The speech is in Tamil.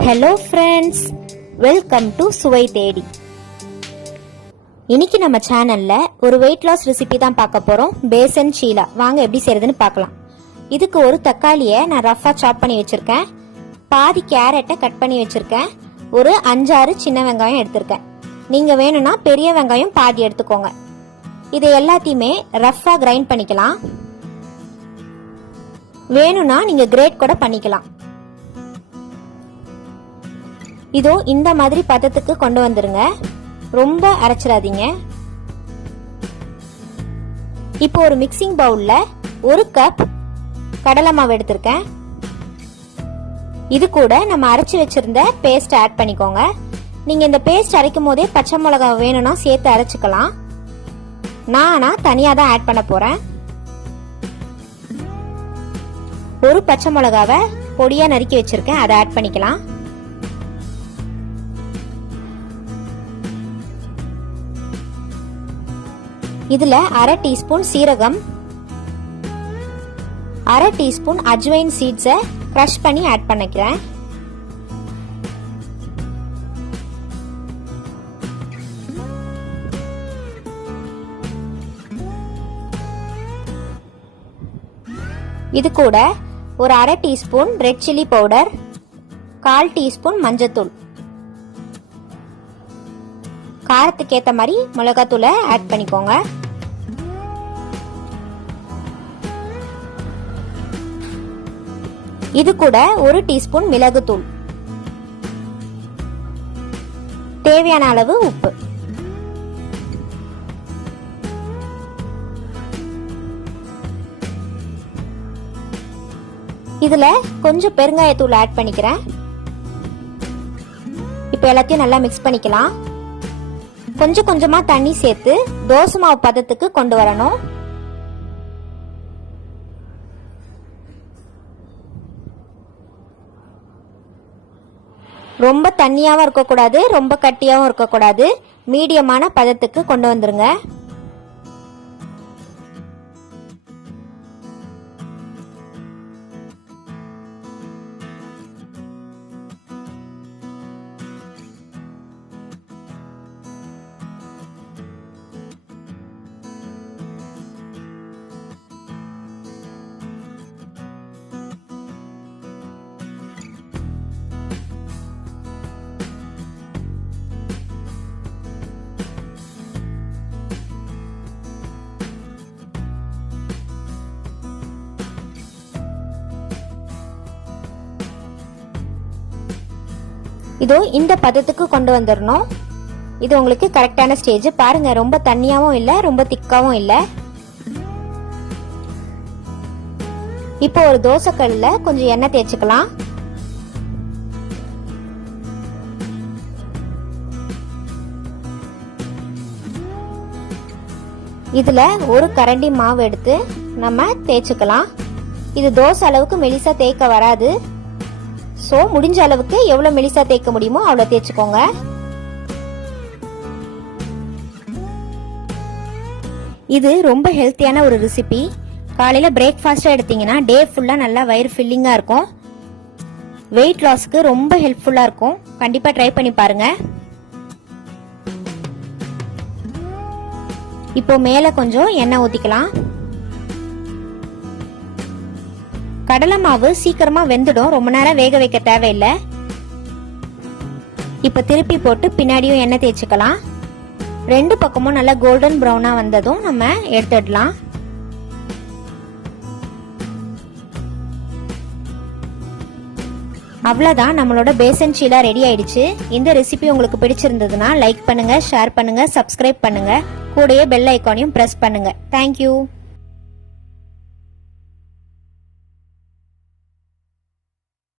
ஹலோ ஃப்ரெண்ட்ஸ், வெல்கம் டு சுவை தேடி. இன்னைக்கு நம்ம சேனல்ல ஒரு வெயிட் லாஸ் ரெசிபி தான் பார்க்க போறோம். பேசன் சீலா. வாங்க எப்படி செய்யறதுன்னு பார்க்கலாம். இதுக்கு ஒரு தக்காளியை நான் ரஃபா சாப் பண்ணி வச்சிருக்கேன், பாதி கேரட்டை கட் பண்ணி வச்சிருக்கேன், ஒரு 5-6 சின்ன வெங்காயம் எடுத்திருக்கேன். நீங்க வேணும்னா பெரிய வெங்காயம் பாதி எடுத்துக்கோங்க. இதை எல்லாத்தையுமே ரஃபா கிரைண்ட் பண்ணிக்கலாம். வேணும்னா நீங்க கிரேட் கூட பண்ணிக்கலாம். இதோ இந்த மாதிரி பதத்துக்கு கொண்டு வந்துருங்க, ரொம்ப அரைச்சிடாதீங்க. இப்போ ஒரு மிக்சிங் பவுல்ல 1 கப் கடலை மாவு எடுத்திருக்கேன். இது கூட நம்ம அரைச்சு வச்சிருந்த பேஸ்ட் ஆட் பண்ணிக்கோங்க. நீங்க இந்த பேஸ்ட் அரைக்கும் போதே பச்சை மிளகாய் வேணும்னா சேர்த்து அரைச்சுக்கலாம். நான் தனியா தான் ஆட் பண்ண போறேன். ஒரு பச்சை மிளகாவை பொடியா நறுக்கி வச்சிருக்கேன், அதை ஆட் பண்ணிக்கலாம். இதுல 1/2 டீஸ்பூன் சீரகம், 1/2 டீஸ்பூன் அஜ்வைன் சீட்ஸை கிரஷ் பண்ணி ஆட் பண்ணிக்கிறேன். இது கூட ஒரு 1/2 teaspoon red chilli powder, 1/4 teaspoon மஞ்சத்தூள், காரத்துக்கு ஏத்த மாதிரி மிளகாத்தூளை ஆட் பண்ணிக்கோங்க. இது கூட 1 டீஸ்பூன் மிளகுத்தூள், தேவையான அளவு உப்பு. இதுல கொஞ்சம் பெருங்காயத்தூள் ஆட் பண்ணிக்கிறேன். இப்போ எல்லாத்தையும் நல்லா மிக்ஸ் பண்ணிக்கலாம். கொஞ்சம் கொஞ்சமா தண்ணி சேர்த்து தோசை மாவு பதத்துக்கு கொண்டு வரணும். ரொம்ப தண்ணியாவும் இருக்கக்கூடாது, ரொம்ப கட்டியாவும் இருக்கக்கூடாது, மீடியமான பதத்துக்கு கொண்டு வந்துருங்க. இதோ இந்த பதத்துக்கு கொண்டு வந்துடணும். இது உங்களுக்கு கரெக்டான ஸ்டேஜ். பாருங்க, ரொம்ப தண்ணியாவும் இல்ல, ரொம்ப திக்காவும் இல்ல. இப்போ ஒரு தோசைக்கல்ல கொஞ்சம் எண்ணெய் தேய்ச்சிக்கலாம். இதுல ஒரு கரண்டி மாவு எடுத்து நம்ம தேய்ச்சிக்கலாம். இது தோசை அளவுக்கு மெலிசா தேய்க்க வராது. சோ முடிஞ்ச அளவுக்கு எவ்வளவு மெலிசா தேய்க்க முடியுமோ அவ்வளவு தேய்ச்சுக்கோங்க. இது ரொம்ப ஹெல்த்தியான ஒரு ரெசிபி. காலையில பிரேக்ஃபாஸ்டா எடுத்தீங்கன்னா டே ஃபுல்லா நல்லா வயிறு ஃபில்லிங்கா இருக்கும். வெயிட் லாஸ்க்கு ரொம்ப ஹெல்ப்ஃபுல்லா இருக்கும். கண்டிப்பா ட்ரை பண்ணி பாருங்க. இப்போ மேல கொஞ்சம் எண்ணெய் ஊத்திக்கலாம். கடலை மாவு சீக்கிரமா வெந்துடும், ரொம்ப நேரம் வேக வைக்க தேவையில்லை. இப்ப திருப்பி போட்டு பின்னாடியும் எண்ணெய் தேய்ச்சிக்கலாம். 2 பக்கமும் நல்லா கோல்டன் ப்ரௌனா வந்ததும் நம்ம எடுத்துடலாம். அவ்வளவுதான், நம்மளோட பேசன் சீலா ரெடி ஆயிடுச்சு. இந்த ரெசிபி உங்களுக்கு பிடிச்சிருந்ததுன்னா லைக் பண்ணுங்க, ஷேர் பண்ணுங்க, சப்ஸ்கிரைப் பண்ணுங்க, கூடயே பெல் ஐகானையும் பிரஸ் பண்ணுங்க. தேங்க்யூ.